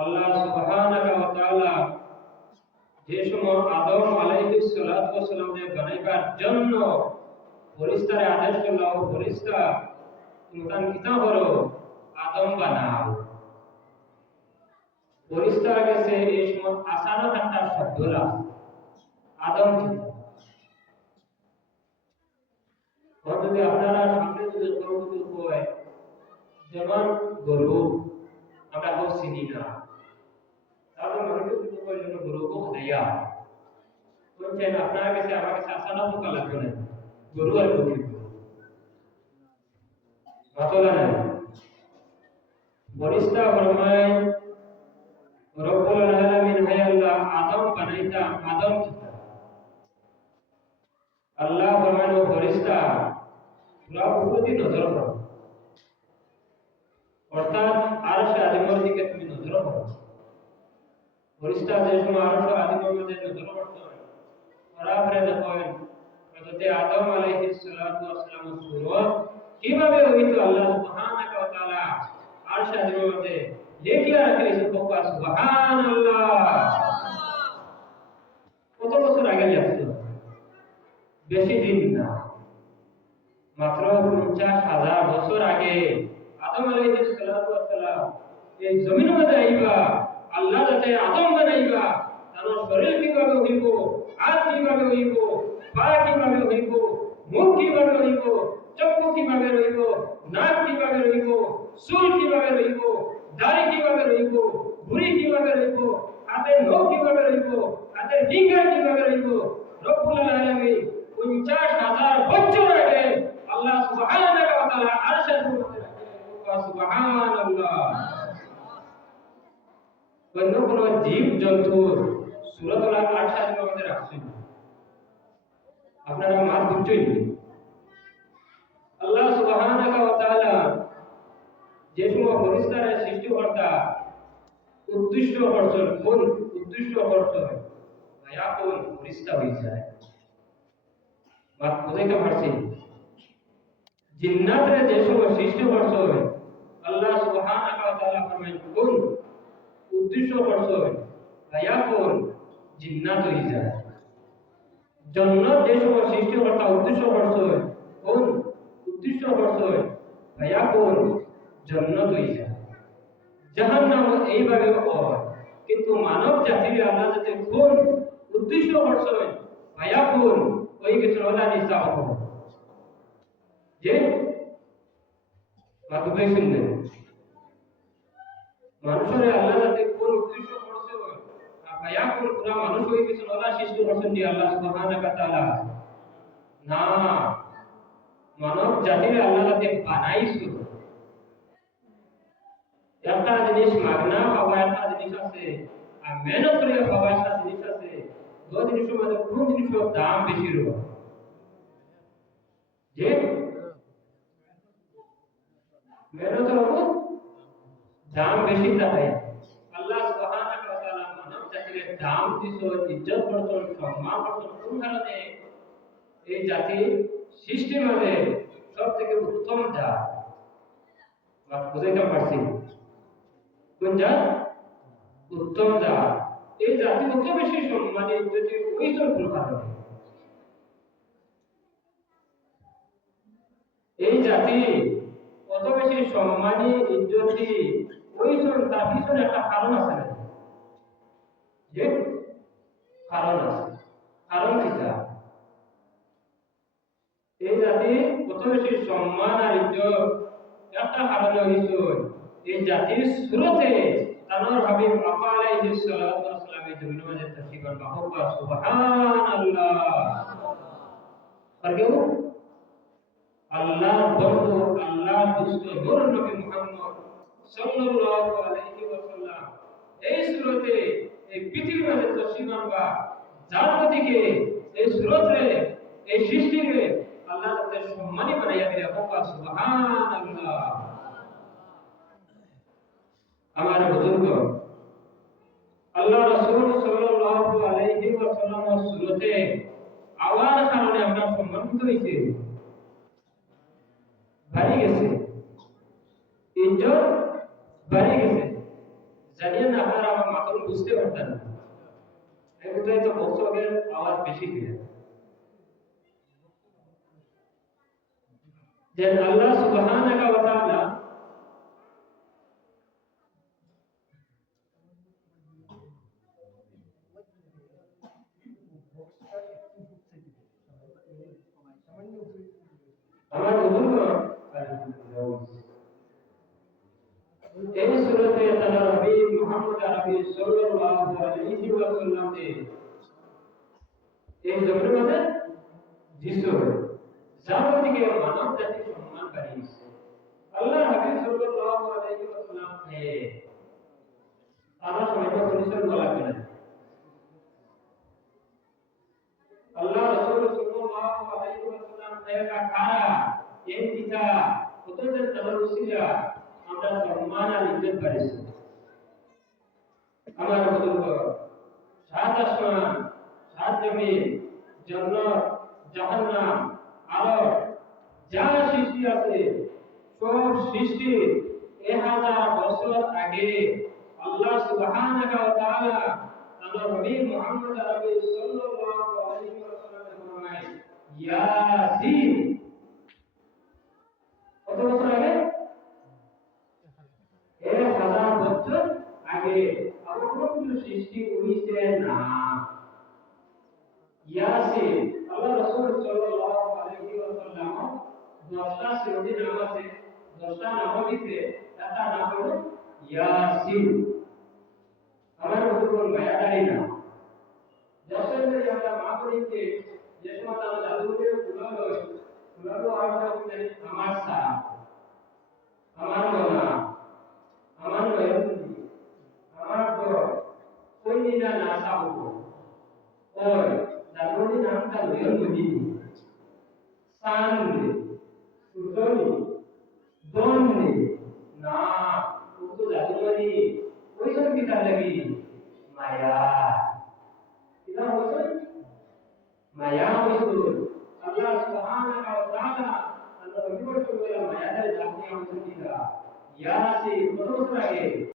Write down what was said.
আল্লাহ সুবহানাহু ওয়া তাআলা যে সময় আদম আলাইহিস সালাতু ওয়াস সালামকে বানাইবার জন্য ফেরেশতারে আদেশ করল, ফেরেশতা তোমরা কিতা করো, আদম বানাও। ফেরেশতার কাছে এই সময় আসানো একটা শব্দ লা আদম যদি আপনারা সামনে যদি গরু হয়, যেমন গরু আমরা কেউ চিনি না, তারপর মানুষের কিন্তু জন্য গরুকে হদাইয়া বলছেন আপনার কাছে আমার কাছে আসানো পোকা লাগবে না, গরু আর গরু মাতলা নাই। ফেরেশতা ফরমায় রব্বুল আলামিন হে আল্লাহ আদম বানাইতা, আদম আল্লাহ ফরমায় ও ফেরেশতা তোমরা উপরে নজর করো, অর্থাৎ আরশ আযমের দিকে তুমি নজর করো। ফেরেশতা যে সময় আরশ আযমের মধ্যে নজর করতে ওরা ফিরে দেখেন হযরত আদম আলাইহিস সালাতু ওয়াস সালামের সুরত কিভাবে হইতো আল্লাহ সুবহানাহু ওয়া তাআলা আরশ আযমের মধ্যে লেখিয়া রাখিয়েছেন। সুবহানাল্লাহ, কত বছর আগে লেখছিল, বেশি দিন না, মাত্র 50,000 বছর আগে আদম আলাইহিস সালাতু ওয়াস সালাম এই জমিনের মধ্যে আইবা, আল্লাহ যাতে আদম বানাইবা, তার শরীর কিভাবে হইব, হাত কিভাবে হইব, পা কিভাবে হইব, মুখ কিভাবে হইব, চক্ষু কিভাবে রইব, নাক কিভাবে রইব, চুল কিভাবে রইব, দাড়ি কিভাবে রইব, ভুঁড়ি কিভাবে রইব, হাতের নখ কিভাবে রইব, হাতের ফিঙ্গার কিভাবে রইব, রব্বুল আলামিন 50,000 বছর আগে আল্লাহ সুবহানাহু ওয়া তাআলা আরশের মধ্যে রাখেন। সুবহানাল্লাহ। অন্য কোন জীব জন্তুর সূরাতুল আরশের মধ্যে রাখছেন, আপনারা মার বুঝছেন। আল্লাহ সুবহানাহু ওয়া তাআলা যে সময় ফেরেশতারা সৃষ্টিকর্তা উদ্দেশ্য অর্জন, কোন উদ্দেশ্য অর্জন ভাইয়া কোন ফেরেশতা হয়ে যায়, বাত বুঝাইতে পারছি। জিন্নাতরে যে সময় সৃষ্টি অর্জন আল্লাহ সুবহানাহু ওয়া তাআলা ফরমায় কোন উদ্দেশ্য অর্জন ভাইয়া কোন জিন্নাত হয়ে যায়। জান্নাত যে সময় সৃষ্টিকর্তা উদ্দেশ্য অর্জন কোন উদ্দেশ্য অর্জন ভাইয়া কোন জান্নাত হয়ে যায়। জাহান্নাম এইভাবে হয়, কিন্তু মানব জাতির আল্লাহ যাতে কোন উদ্দেশ্য অর্জন ভাইয়া কোন ওই কিছু হলা নিসা হবে যে মাতুবে শুনলেন মানুষের আল্লাহ যাতে কোন উদ্দেশ্য অর্জন ভাইয়া কোন পুরা মানুষ ওই কিছু হলা সৃষ্টি অর্জন দিয়ে আল্লাহ সুবহানাহু ওয়া তাআলা না, মানব জাতির আল্লাহ যাতে বানাইছে। একটা জিনিস মাগনা পাওয়া একটা জিনিস আছে, আর মেহনত করে পাওয়া একটা জিনিস আছে। দুই জিনিসের মধ্যে কোন জিনিসের দাম বেশি রো যে মেহনতের উপর দাম বেশি থাকে। আল্লাহ সুবহানাহু ওয়া তাআলা মানব জাতির দাম দিছো, ইজ্জত করছেন, সম্মান করছেন কোন কারণে এই জাতি সৃষ্টির মধ্যে সবথেকে উত্তম জাত। বাত বুঝাইতে পারছি কোন জাত উত্তম জাত। এই জাতি কত বেশি সম্মানী যদি ওই সব কারণে এই জাতি কত বেশি সম্মানী ইজ্জতি ওই সব, তার পিছনে একটা কারণ আছে না, যে কারণ আছে। কারণ কিটা এই জাতি কত বেশি সম্মান আর ইজ্জত একটা কারণ হইছে এই জাতির শুরুতে তানোর হাবিব আপা আলাইহিস সালাতু ওয়াস সালাম এই জমিনের মধ্যে তাশরীফ আনবা। সুবহানাল্লাহ। আর কেউ আল্লাহর বন্ধু, আল্লাহর দুষ্ট নূর নবী মুহাম্মদ সাল্লাল্লাহু আলাইহি ওয়াসাল্লাম এই সূরতে এই পৃথিবীর মধ্যে তাশরীফ আনবা, যার প্রতিকে এই সূরতে এই সৃষ্টিকে আল্লাহ তাআলা সম্মানী বানাইয়া দিলেন। সুবহানাল্লাহ। আমার বুজুর্গ আল্লাহ রাসূল সাল্লাল্লাহু আলাইহি ওয়াসাল্লামের সূরতে আওয়ার কারণে আমরা সম্মানিত হইছি, বাড়ি গেছে, ইজ্জত বাড়ি গেছে, জানিয়ে বুঝলেন আপনারা আমার মাত্র বুঝতে পারতেন না এটাই তো বছরের আওয়াজ বেশি দিলেন যে আল্লাহ সুবহানাহু ওয়া তাআলা আমার হুজুর এই সূরাতে তাআলা নবী মুহাম্মদ আরবি সাল্লাল্লাহু আলাইহি ওয়াসাল্লাম এই জমিনের মধ্যে যিশু জাগতিকে মানব জাতির সম্মান বাড়িয়েছে আল্লাহ নবী সাল্লাল্লাহু আলাইহি ওয়াসাল্লাম थे তারা সবাই পরিচয় বলা কেন আল্লাহ রাসূল সাল্লাল্লাহু আলাইহি ওয়াসাল্লাম का কারা এই পিতা কতজন তাবরুসিলা আমরা সম্মান আর ইজ্জত বাড়িয়েছে আমার বুজুর্গ সাত আসমান সাত জমিন জান্নাত জাহান্নাম আলো যা সৃষ্টি আছে সব সৃষ্টি 1000 বছর আগে আল্লাহ সুবহানাহু ওয়া তাআলা তার নবী মুহাম্মদ আরবি সাল্লাল্লাহু আলাইহি ওয়াসাল্লাম ফরমায় ইয়াসিন কত বছর আগে 1000 বছর আগে আর কোনো সৃষ্টি হইছে না ইয়াসিন আল্লাহ রাসূল সাল্লাল্লাহু আলাইহি ওয়াসাল্লাম 10টা সূরার নাম আছে 10টা নাম দিতে একটা নাম হলো ইয়াসিন আমার হুজুর মায়াদারি না যখন আমরা মা করিতে যে সময় তারা জাদুকে ফুলালো আর আমার সা আমার মনা আমার নয়নদি আমার ঘর কইনা না সাবো ওই জাদুনি নামটা নয়নদি সানদে সুতনি দন্নে না তো জাদুনি ওই সব কি তার লাগি মায়া এটা হচ্ছে মায়া হইতো আল্লাহ সুবহানাহু ওয়া তাআলা আল্লাহ নবী বলেন মায়া দ্বারা জাতি আমাদের দিলা ইয়াসিন কত বছর আগে